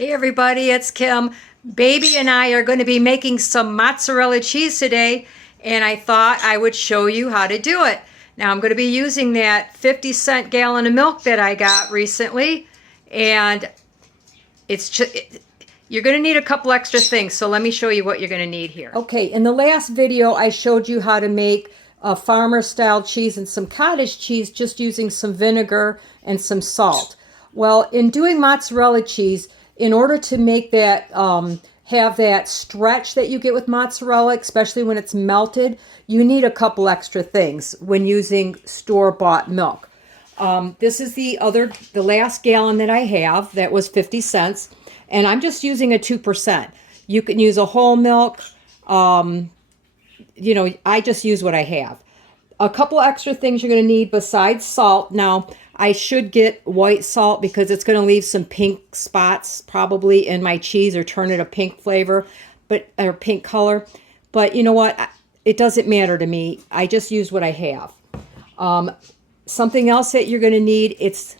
Hey everybody, it's Kim. Baby and I are going to be making some mozzarella cheese today, and I thought I would show you how to do it. Now I'm going to be using that 50-cent gallon of milk that I got recently, and it's just, you're going to need a couple extra things, so let me show you what you're going to need here. Okay, in the last video I showed you how to make a farmer-style cheese and some cottage cheese just using some vinegar and some salt. Well, in doing mozzarella cheese, in order to make that, have that stretch that you get with mozzarella, especially when it's melted, you need a couple extra things when using store-bought milk. This is the last gallon that I have. That was 50 cents. And I'm just using a 2%. You can use a whole milk. You know, I just use what I have. A couple extra things you're going to need besides salt. Now, I should get white salt because it's going to leave some pink spots probably in my cheese or turn it a pink flavor, or pink color. But you know what? It doesn't matter to me. I just use what I have. Something else that you're going to need, it's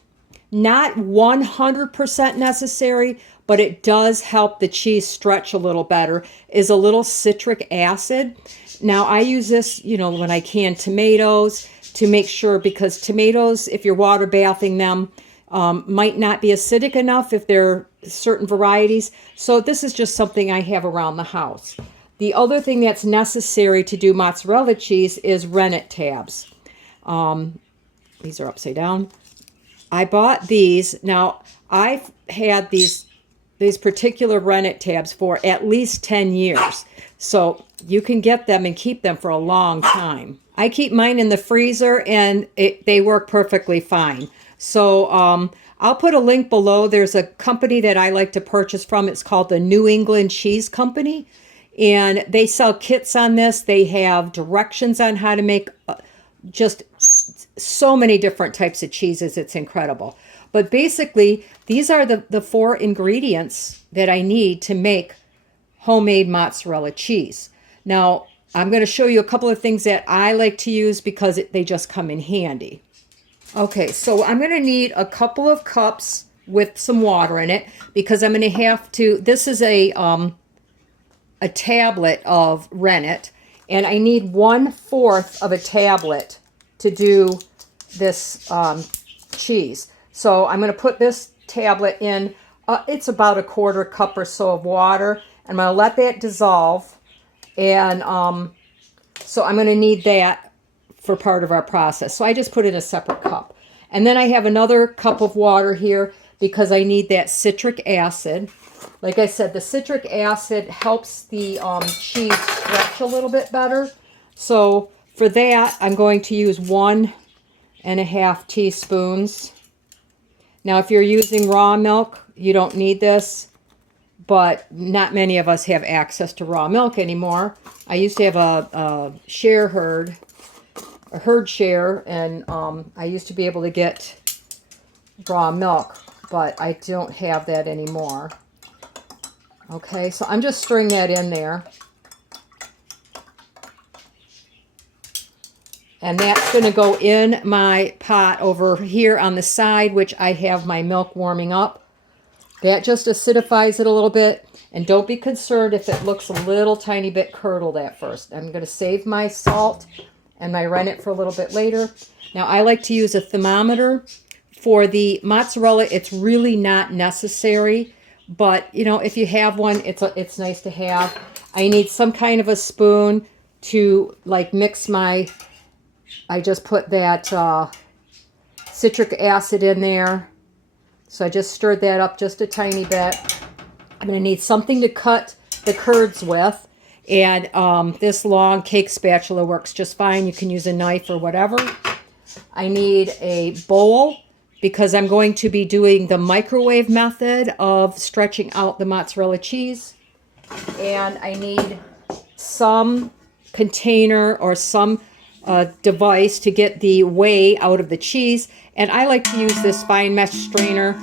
not 100% necessary, but it does help the cheese stretch a little better, is a little citric acid. Now, I use this, you know, when I can tomatoes to make sure, because tomatoes, if you're water bathing them, might not be acidic enough if they're certain varieties. So this is just something I have around the house. The other thing that's necessary to do mozzarella cheese is rennet tabs. These are upside down. I bought these. Now, I've had these particular rennet tabs for at least 10 years. So you can get them and keep them for a long time. I keep mine in the freezer and they work perfectly fine. So I'll put a link below. There's a company that I like to purchase from. It's called the New England Cheese Company. And they sell kits on this. They have directions on how to make just so many different types of cheeses. It's incredible. But basically, these are the 4 ingredients that I need to make homemade mozzarella cheese. Now, I'm going to show you a couple of things that I like to use because they just come in handy. Okay, so I'm going to need a couple of cups with some water in it because I'm going to have to, this is a tablet of rennet, and I need 1/4 of a tablet to do this cheese. So I'm going to put this tablet in, it's about a 1/4 cup or so of water. I'm going to let that dissolve. And so I'm going to need that for part of our process. So I just put in a separate cup. And then I have another cup of water here because I need that citric acid. Like I said, the citric acid helps the cheese stretch a little bit better. So for that, I'm going to use 1.5 teaspoons. Now, if you're using raw milk, you don't need this. But not many of us have access to raw milk anymore. I used to have a herd share, and I used to be able to get raw milk, but I don't have that anymore. Okay, so I'm just stirring that in there. And that's going to go in my pot over here on the side, which I have my milk warming up. That just acidifies it a little bit, and don't be concerned if it looks a little tiny bit curdled at first. I'm going to save my salt and my rennet for a little bit later. Now, I like to use a thermometer. For the mozzarella, it's really not necessary, but, you know, if you have one, it's nice to have. I need some kind of a spoon to, like, mix my, I just put that citric acid in there. So I just stirred that up just a tiny bit. I'm going to need something to cut the curds with. And this long cake spatula works just fine. You can use a knife or whatever. I need a bowl because I'm going to be doing the microwave method of stretching out the mozzarella cheese. And I need some container or some device to get the whey out of the cheese. And I like to use this fine mesh strainer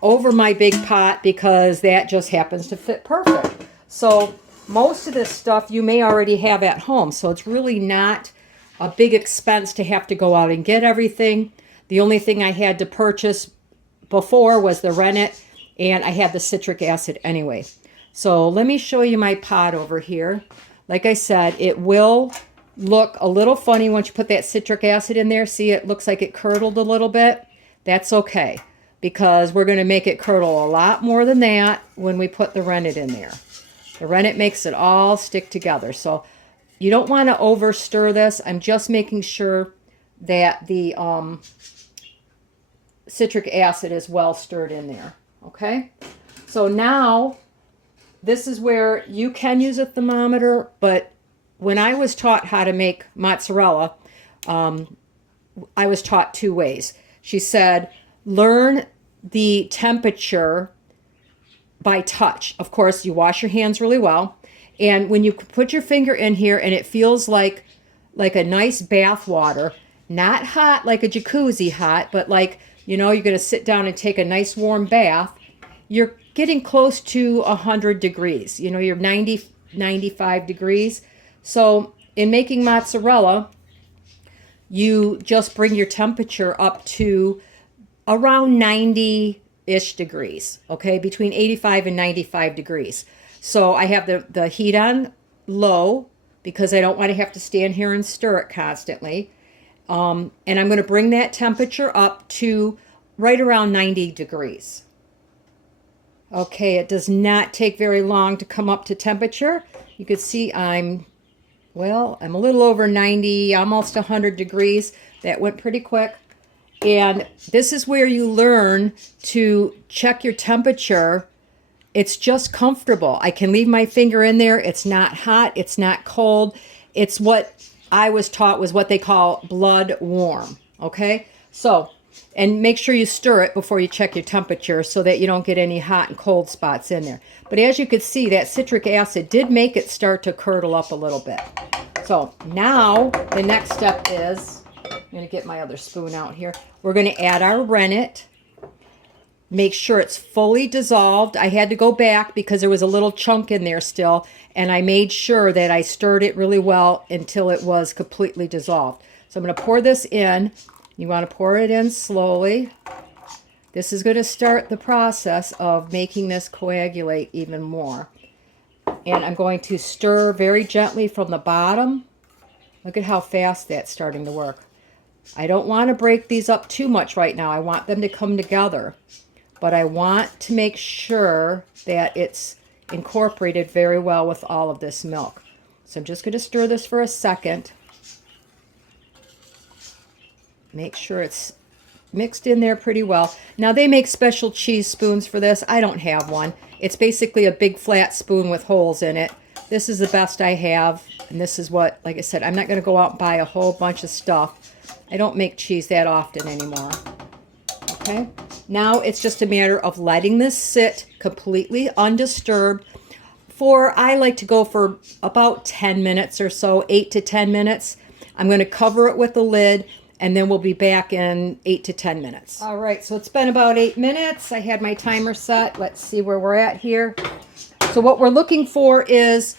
over my big pot because that just happens to fit perfect. So most of this stuff you may already have at home. So it's really not a big expense to have to go out and get everything. The only thing I had to purchase before was the rennet and I have the citric acid anyway. So let me show you my pot over here. Like I said, it will look a little funny once you put that citric acid in there. See, it looks like it curdled a little bit. That's okay, because we're going to make it curdle a lot more than that when we put the rennet in there. The rennet makes it all stick together. So you don't want to over stir this. I'm just making sure that the citric acid is well stirred in there. Okay? So now, this is where you can use a thermometer, but when I was taught how to make mozzarella, I was taught two ways. She said, learn the temperature by touch. Of course, you wash your hands really well. And when you put your finger in here and it feels like a nice bath water, not hot like a jacuzzi hot, but like, you know, you're going to sit down and take a nice warm bath, you're getting close to 100 degrees. You know, you're 90, 95 degrees. So in making mozzarella, you just bring your temperature up to around 90-ish degrees, okay? Between 85 and 95 degrees. So I have the heat on low because I don't want to have to stand here and stir it constantly. And I'm going to bring that temperature up to right around 90 degrees. Okay, it does not take very long to come up to temperature. You can see I'm a little over 90, almost 100 degrees. That went pretty quick. And this is where you learn to check your temperature. It's just comfortable. I can leave my finger in there. It's not hot. It's not cold. It's what I was taught was what they call blood warm. Okay? So, and make sure you stir it before you check your temperature so that you don't get any hot and cold spots in there. But as you can see, that citric acid did make it start to curdle up a little bit. So now the next step is, I'm going to get my other spoon out here. We're going to add our rennet. Make sure it's fully dissolved. I had to go back because there was a little chunk in there still, and I made sure that I stirred it really well until it was completely dissolved. So I'm going to pour this in. You want to pour it in slowly. This is going to start the process of making this coagulate even more. And I'm going to stir very gently from the bottom. Look at how fast that's starting to work. I don't want to break these up too much right now. I want them to come together. But I want to make sure that it's incorporated very well with all of this milk. So I'm just going to stir this for a second. Make sure it's mixed in there pretty well. Now they make special cheese spoons for this. I don't have one. It's basically a big flat spoon with holes in it. This is the best I have. And this is what, like I said, I'm not going to go out and buy a whole bunch of stuff. I don't make cheese that often anymore. Okay. Now it's just a matter of letting this sit completely undisturbed for, I like to go for about 10 minutes or so, 8 to 10 minutes. I'm going to cover it with the lid, and then we'll be back in 8 to 10 minutes. All right, so it's been about 8 minutes. I had my timer set. Let's see where we're at here. So what we're looking for is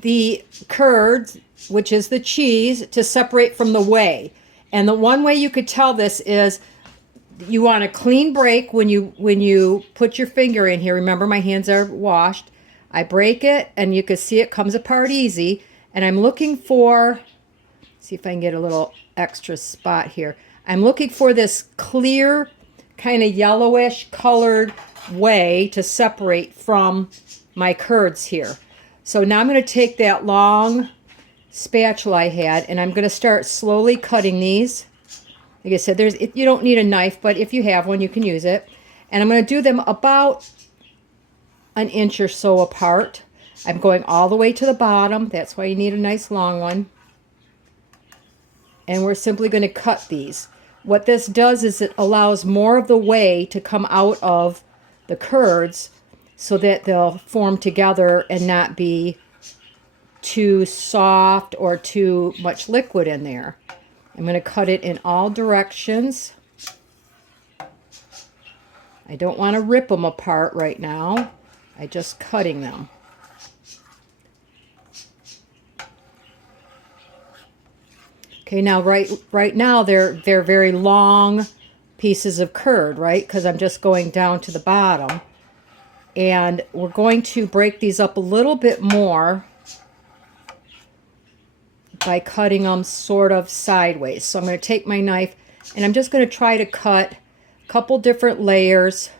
the curds, which is the cheese, to separate from the whey. And the one way you could tell this is you want a clean break when you put your finger in here. Remember, my hands are washed. I break it, and you can see it comes apart easy. And I'm looking for, see if I can get a little extra spot here. I'm looking for this clear, kind of yellowish colored whey to separate from my curds here. So now I'm going to take that long spatula I had, and I'm going to start slowly cutting these. Like I said, you don't need a knife, but if you have one, you can use it. And I'm going to do them about an inch or so apart. I'm going all the way to the bottom. That's why you need a nice long one. And we're simply going to cut these. What this does is it allows more of the whey to come out of the curds so that they'll form together and not be too soft or too much liquid in there. I'm going to cut it in all directions. I don't want to rip them apart right now. I'm just cutting them. Okay, now right now they're very long pieces of curd, right? Because I'm just going down to the bottom. And we're going to break these up a little bit more by cutting them sort of sideways. So I'm going to take my knife and I'm just going to try to cut a couple different layers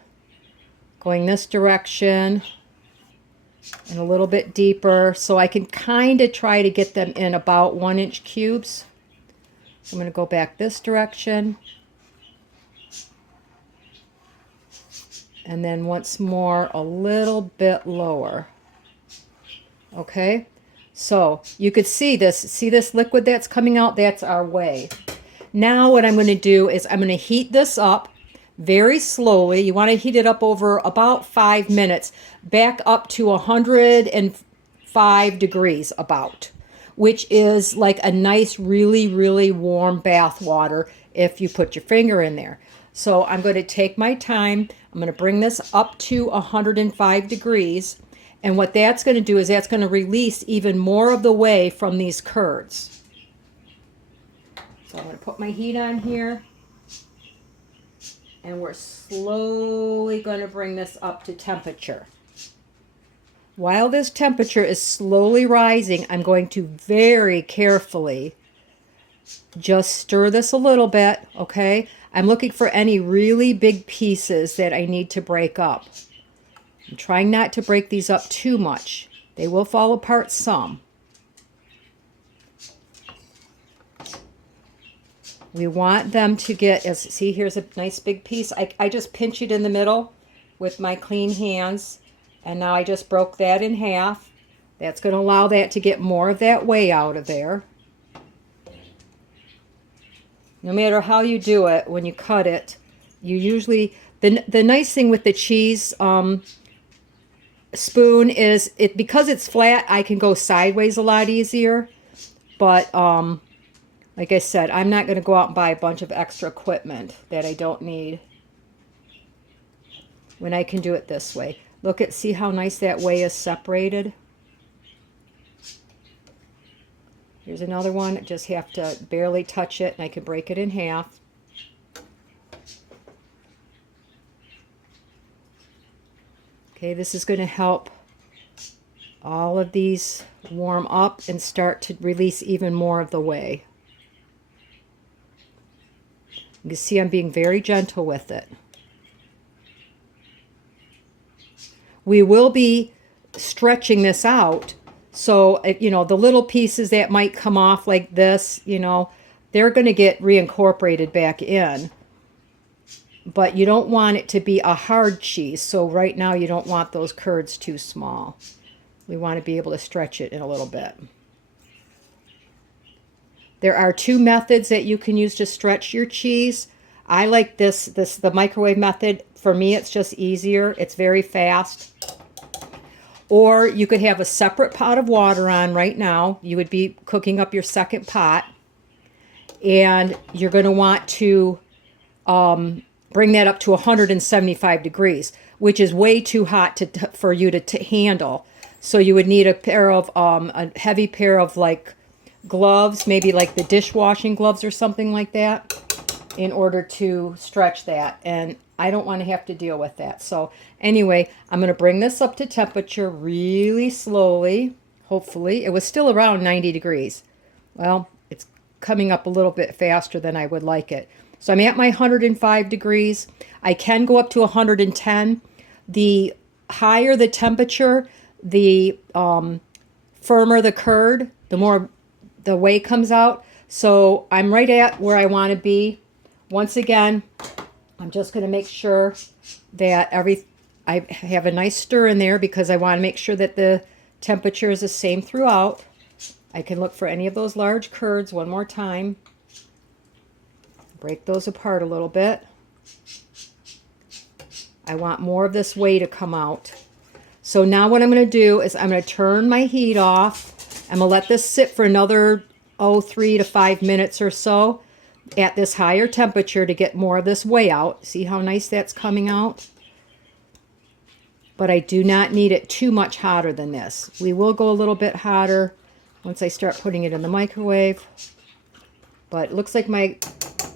going this direction and a little bit deeper, so I can kind of try to get them in about 1-inch cubes. So I'm going to go back this direction. And then once more, a little bit lower. Okay, so you could see this liquid that's coming out, that's our whey. Now what I'm going to do is I'm going to heat this up very slowly. You want to heat it up over about 5 minutes, back up to 105 degrees about, which is like a nice, really, really warm bath water if you put your finger in there. So I'm going to take my time. I'm going to bring this up to 105 degrees. And what that's going to do is that's going to release even more of the whey from these curds. So I'm going to put my heat on here. And we're slowly going to bring this up to temperature. While this temperature is slowly rising, I'm going to very carefully just stir this a little bit, okay? I'm looking for any really big pieces that I need to break up. I'm trying not to break these up too much. They will fall apart some. We want them to get, as see, here's a nice big piece. I just pinch it in the middle with my clean hands. And now I just broke that in half. That's going to allow that to get more of that whey out of there. No matter how you do it, when you cut it, you usually, the nice thing with the cheese spoon is, because it's flat, I can go sideways a lot easier. But like I said, I'm not going to go out and buy a bunch of extra equipment that I don't need when I can do it this way. Look at, see how nice that whey is separated? Here's another one. Just have to barely touch it and I can break it in half. Okay, this is going to help all of these warm up and start to release even more of the whey. You can see I'm being very gentle with it. We will be stretching this out. So, you know, the little pieces that might come off like this, you know, they're going to get reincorporated back in. But you don't want it to be a hard cheese. So right now you don't want those curds too small. We want to be able to stretch it in a little bit. There are two methods that you can use to stretch your cheese. I like the microwave method. For me, it's just easier. It's very fast. Or you could have a separate pot of water on right now. You would be cooking up your second pot. And you're going to want to bring that up to 175 degrees, which is way too hot for you to handle. So you would need a pair of, a heavy pair of like gloves, maybe like the dishwashing gloves or something like that, in order to stretch that. And I don't want to have to deal with that. So anyway, I'm going to bring this up to temperature really slowly. Hopefully, it was still around 90 degrees. Well, it's coming up a little bit faster than I would like it. So I'm at my 105 degrees. I can go up to 110. The higher the temperature, the firmer the curd, the more the whey comes out. So I'm right at where I want to be. Once again, I'm just going to make sure that I have a nice stir in there because I want to make sure that the temperature is the same throughout. I can look for any of those large curds one more time. Break those apart a little bit. I want more of this whey to come out. So now what I'm going to do is I'm going to turn my heat off. I'm going to let this sit for another 3 to 5 minutes or so at this higher temperature to get more of this whey out. See how nice that's coming out? But I do not need it too much hotter than this. We will go a little bit hotter once I start putting it in the microwave. But it looks like my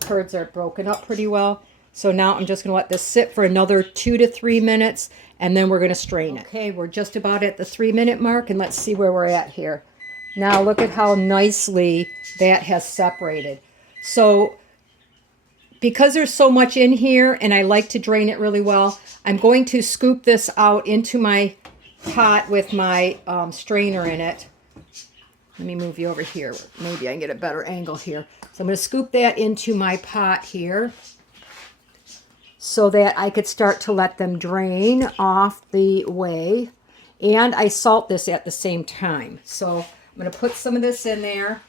curds are broken up pretty well. So now I'm just going to let this sit for another 2 to 3 minutes. and then we're going to strain it. Okay, we're just about at the 3-minute mark, and let's see where we're at here. Now look at how nicely that has separated. So because there's so much in here and I like to drain it really well, I'm going to scoop this out into my pot with my strainer in it. Let me move you over here. Maybe I can get a better angle here. So I'm going to scoop that into my pot here so that I could start to let them drain off the whey. And I salt this at the same time. So I'm going to put some of this in there.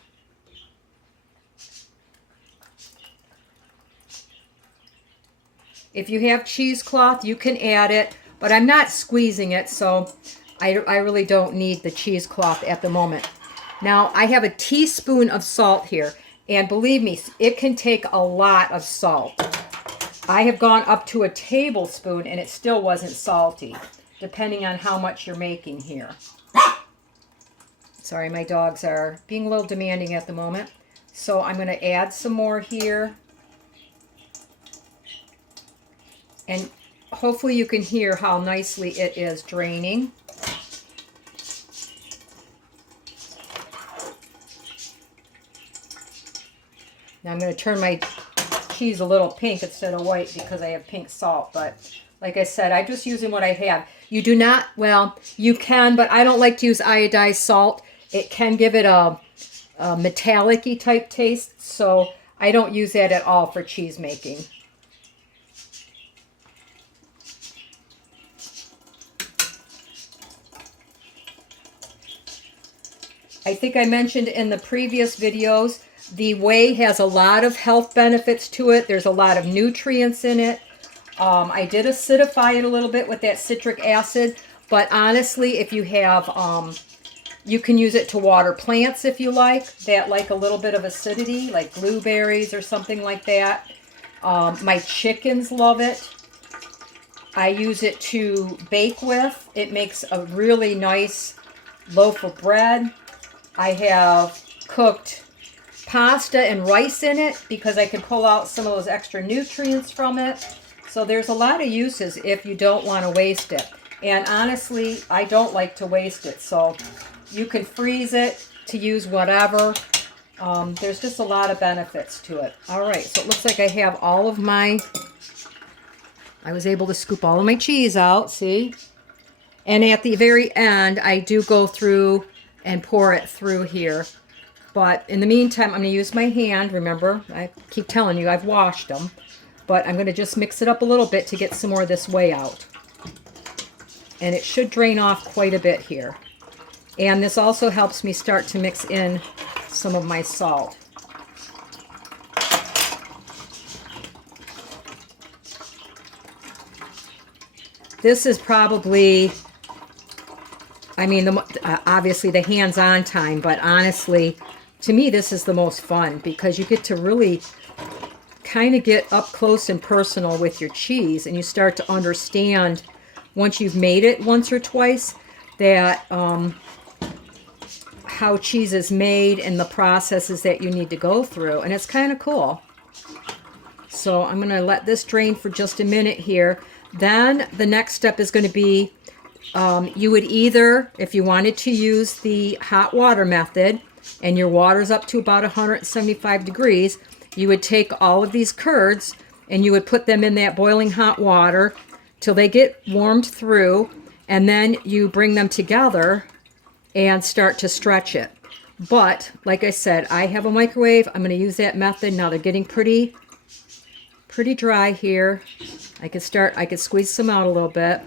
If you have cheesecloth, you can add it, but I'm not squeezing it, so I really don't need the cheesecloth at the moment. Now, I have a teaspoon of salt here, and believe me, it can take a lot of salt. I have gone up to a tablespoon, and it still wasn't salty, depending on how much you're making here. Sorry, my dogs are being a little demanding at the moment. So I'm going to add some more here. And hopefully you can hear how nicely it is draining. Now I'm going to turn my cheese a little pink instead of white because I have pink salt. But like I said, I'm just using what I have. You do not, well, you can, but I don't like to use iodized salt. It can give it a metallic-y type taste, so I don't use that at all for cheese making. I think I mentioned in the previous videos, the whey has a lot of health benefits to it. There's a lot of nutrients in it. I did acidify it a little bit with that citric acid, but honestly, if you have, you can use it to water plants if you like, that like a little bit of acidity, like blueberries or something like that. My chickens love it. I use it to bake with. It makes a really nice loaf of bread. I have cooked pasta and rice in it because I can pull out some of those extra nutrients from it. So there's a lot of uses if you don't want to waste it. And honestly, I don't like to waste it. So you can freeze it to use whatever. There's just a lot of benefits to it. All right, so it looks like I have all of my, I was able to scoop all of my cheese out, see? And at the very end, I do go through and pour it through here. But in the meantime, I'm going to use my hand. Remember, I keep telling you, I've washed them. But I'm going to just mix it up a little bit to get some more of this whey out. And it should drain off quite a bit here. And this also helps me start to mix in some of my salt. This is probably, I mean, obviously the hands-on time, but honestly, to me, this is the most fun because you get to really kind of get up close and personal with your cheese, and you start to understand, once you've made it once or twice, that how cheese is made and the processes that you need to go through, and it's kind of cool. So I'm going to let this drain for just a minute here. Then the next step is going to be, you would either, if you wanted to use the hot water method, and your water's up to about 175 degrees, you would take all of these curds and you would put them in that boiling hot water till they get warmed through, and then you bring them together and start to stretch it. But like I said, I have a microwave. I'm going to use that method. Now they're getting pretty dry here. I could squeeze some out a little bit.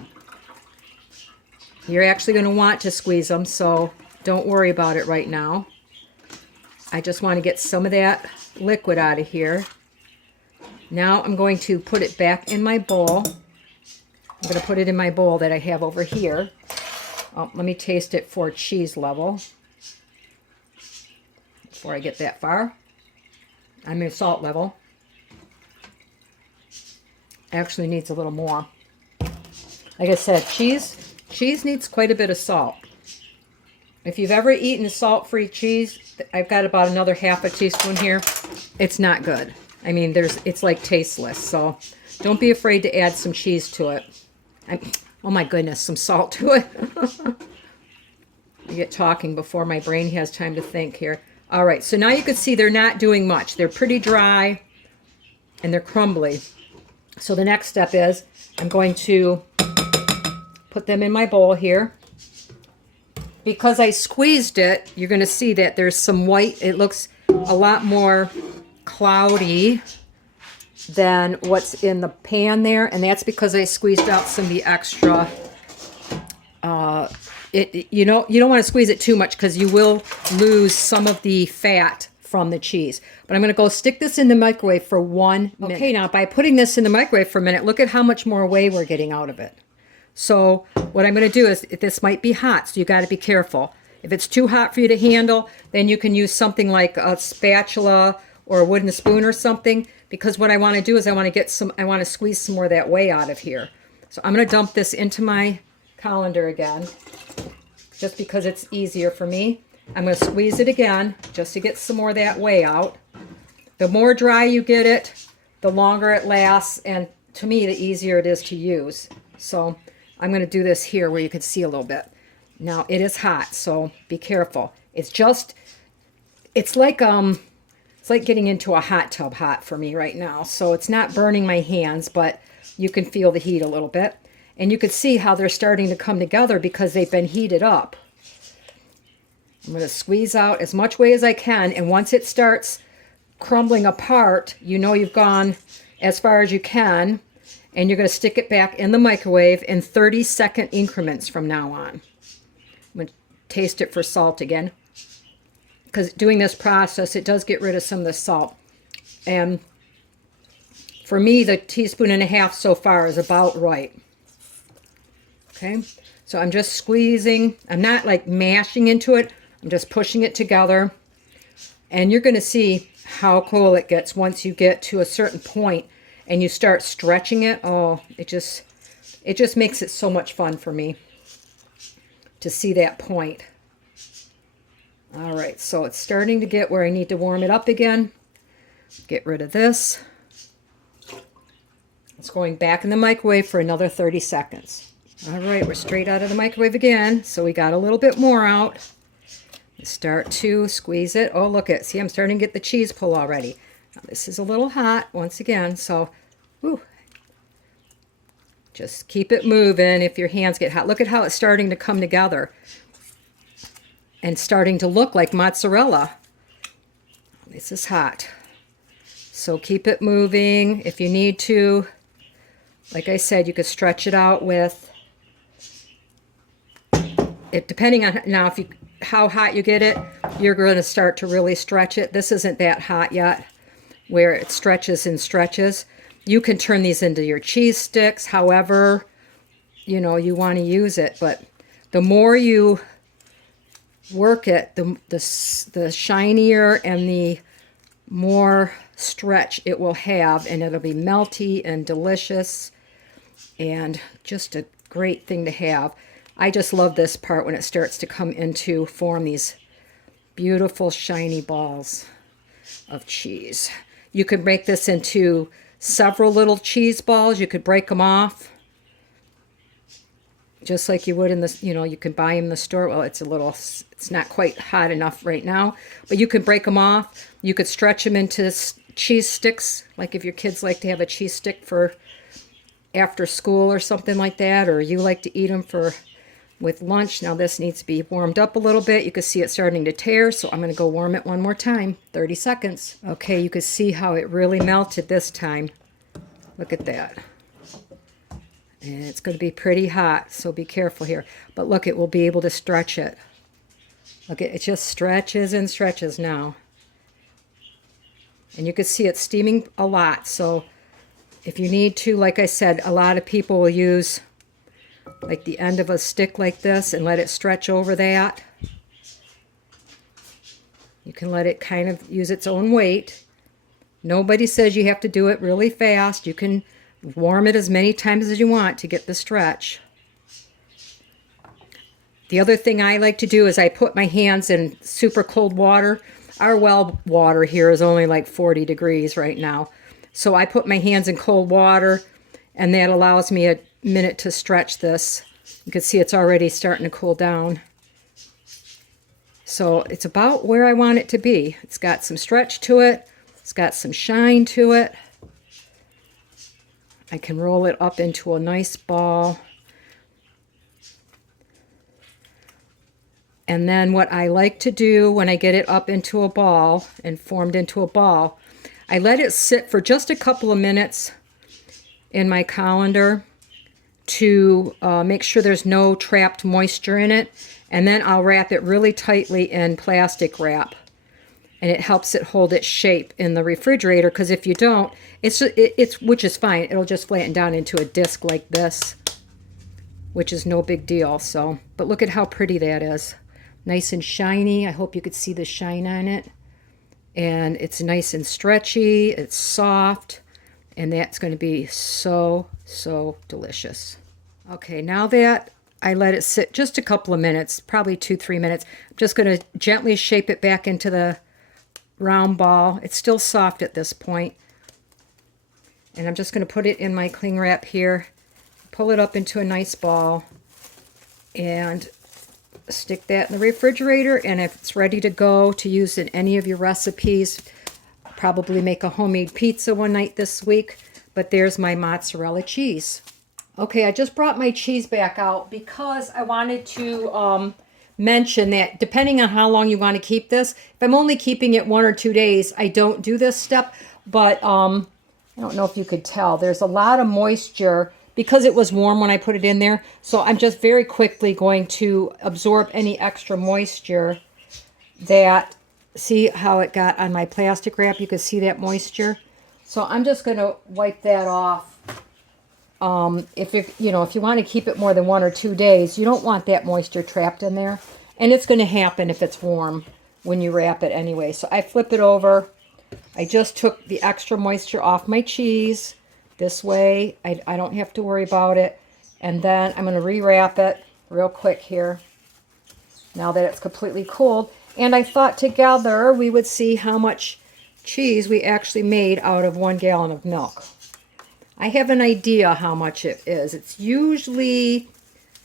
You're actually going to want to squeeze them, so don't worry about it right now. I just want to get some of that liquid out of here. Now I'm going to put it back in my bowl. I'm going to put it in my bowl that I have over here. Oh, let me taste it for cheese level before I get that far. I mean salt level. Actually needs a little more. Like I said, cheese needs quite a bit of salt. If you've ever eaten salt-free cheese, I've got about another half a teaspoon here. It's not good. I mean, it's like tasteless. So don't be afraid to add some cheese to it. Oh my goodness, some salt to it. I get talking before my brain has time to think here. All right, so now you can see they're not doing much. They're pretty dry and they're crumbly. So the next step is I'm going to put them in my bowl here. Because I squeezed it, you're going to see that there's some white. It looks a lot more cloudy than what's in the pan there, and that's because I squeezed out some of the extra. You don't want to squeeze it too much because you will lose some of the fat from the cheese. But I'm going to go stick this in the microwave for 1 minute. Okay, now by putting this in the microwave for a minute, look at how much more whey we're getting out of it. So what I'm going to do is, this might be hot, so you got to be careful. If it's too hot for you to handle, then you can use something like a spatula or a wooden spoon or something, because what I want to do is I want to squeeze some more of that whey out of here. So I'm going to dump this into my colander again, just because it's easier for me. I'm going to squeeze it again, just to get some more of that whey out. The more dry you get it, the longer it lasts, and to me, the easier it is to use. So I'm going to do this here where you can see a little bit. Now, it is hot, so be careful. It's like getting into a hot tub hot for me right now. So it's not burning my hands, but you can feel the heat a little bit. And you can see how they're starting to come together because they've been heated up. I'm going to squeeze out as much whey as I can, and once it starts crumbling apart, you know you've gone as far as you can, and you're going to stick it back in the microwave in 30-second increments from now on. I'm going to taste it for salt again, because doing this process, it does get rid of some of the salt. And for me, the 1.5 teaspoons so far is about right. Okay, so I'm just squeezing. I'm not like mashing into it. I'm just pushing it together. And you're going to see how cool it gets once you get to a certain point and you start stretching it. Oh, it just makes it so much fun for me to see that point. All right, so it's starting to get where I need to warm it up again. Get rid of this. It's going back in the microwave for another 30 seconds. All right, we're straight out of the microwave again, so we got a little bit more out. Start to squeeze it. Oh, look at, see, I'm starting to get the cheese pull already. Now, this is a little hot once again, so whew, just keep it moving if your hands get hot. Look at how it's starting to come together and starting to look like mozzarella. This is hot, so keep it moving. If you need to, like I said, you could stretch it out with it, depending on now if you how hot you get it, you're going to start to really stretch it. This isn't that hot yet, where it stretches and stretches. You can turn these into your cheese sticks, however, you want to use it. But the more you work it, the shinier and the more stretch it will have, and it'll be melty and delicious and just a great thing to have. I just love this part when it starts to come into form these beautiful shiny balls of cheese. You could break this into several little cheese balls. You could break them off just like you would in the, you can buy them in the store. Well, it's not quite hot enough right now, but you could break them off. You could stretch them into cheese sticks, like if your kids like to have a cheese stick for after school or something like that, or you like to eat them with lunch. Now this needs to be warmed up a little bit. You can see it starting to tear, so I'm going to go warm it one more time, 30 seconds. Okay, you can see how it really melted this time. Look at that. And it's going to be pretty hot, so be careful here. But look, it will be able to stretch it. Look, it just stretches and stretches now. And you can see it's steaming a lot, so if you need to, like I said, a lot of people will use like the end of a stick like this and let it stretch over that. You can let it kind of use its own weight. Nobody says you have to do it really fast. You can warm it as many times as you want to get the stretch. The other thing I like to do is I put my hands in super cold water. Our well water here is only like 40 degrees right now. So I put my hands in cold water, and that allows me minute to stretch this. You can see it's already starting to cool down. So it's about where I want it to be. It's got some stretch to it. It's got some shine to it. I can roll it up into a nice ball. And then what I like to do when I get it up into a ball and formed into a ball, I let it sit for just a couple of minutes in my colander to make sure there's no trapped moisture in it. And then I'll wrap it really tightly in plastic wrap. And it helps it hold its shape in the refrigerator, because if you don't, which is fine, it'll just flatten down into a disc like this, which is no big deal. So, but look at how pretty that is. Nice and shiny. I hope you could see the shine on it. And it's nice and stretchy. It's soft. And that's going to be so, so delicious. Okay, now that I let it sit just a couple of minutes, probably 2-3 minutes, I'm just going to gently shape it back into the round ball. It's still soft at this point. And I'm just going to put it in my cling wrap here, pull it up into a nice ball, and stick that in the refrigerator. And if it's ready to go to use in any of your recipes, probably make a homemade pizza one night this week. But there's my mozzarella cheese. Okay, I just brought my cheese back out because I wanted to mention that depending on how long you want to keep this, if I'm only keeping it 1 or 2 days, I don't do this step. But I don't know if you could tell, there's a lot of moisture because it was warm when I put it in there. So I'm just very quickly going to absorb any extra moisture that, see how it got on my plastic wrap? You can see that moisture. So I'm just going to wipe that off. If you want to keep it more than 1 or 2 days, you don't want that moisture trapped in there. And it's going to happen if it's warm when you wrap it anyway. So I flip it over. I just took the extra moisture off my cheese. This way, I don't have to worry about it. And then I'm going to rewrap it real quick here, now that it's completely cooled. And I thought together we would see how much cheese we actually made out of 1 gallon of milk. I have an idea how much it is. It's usually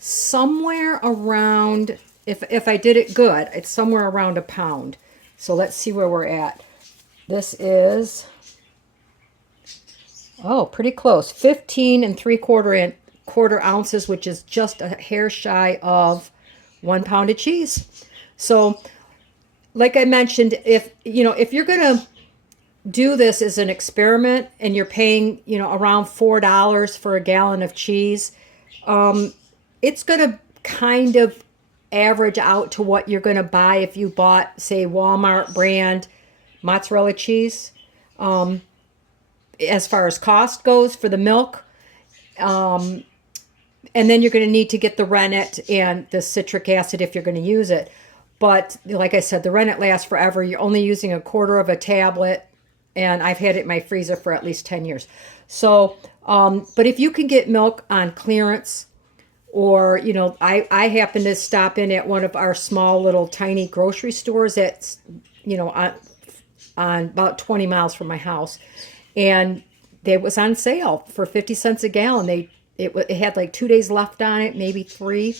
somewhere around, if I did it good, it's somewhere around a pound. So let's see where we're at. This is, oh, pretty close. 15 3/4 ounces, which is just a hair shy of 1 pound of cheese. So, like I mentioned, if you're gonna do this as an experiment and you're paying, around $4 for a gallon of cheese, it's gonna kind of average out to what you're gonna buy if you bought, say, Walmart brand mozzarella cheese. As far as cost goes for the milk, and then you're going to need to get the rennet and the citric acid if you're going to use it. But like I said, the rennet lasts forever. You're only using 1/4 of a tablet, and I've had it in my freezer for at least 10 years. So, but if you can get milk on clearance, or, I happen to stop in at one of our small little tiny grocery stores that's, on about 20 miles from my house. And it was on sale for 50 cents a gallon. It had like 2 days left on it, maybe 3.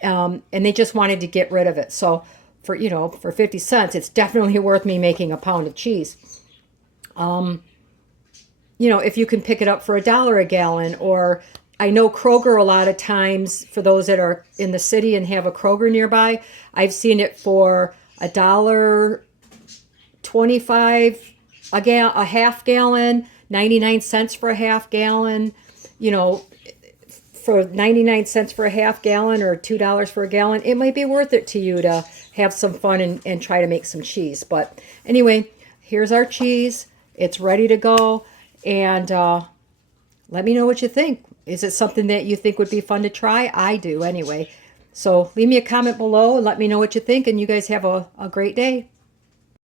And they just wanted to get rid of it. So for 50 cents, it's definitely worth me making a pound of cheese. If you can pick it up for $1 a gallon, or I know Kroger a lot of times, for those that are in the city and have a Kroger nearby, I've seen it for $1.25 a half gallon, 99 cents for a half gallon, for 99 cents for a half gallon or $2 for a gallon. It might be worth it to you to have some fun and try to make some cheese. But anyway, here's our cheese. It's ready to go. And let me know what you think. Is it something that you think would be fun to try? I do anyway. So leave me a comment below and let me know what you think. And you guys have a great day.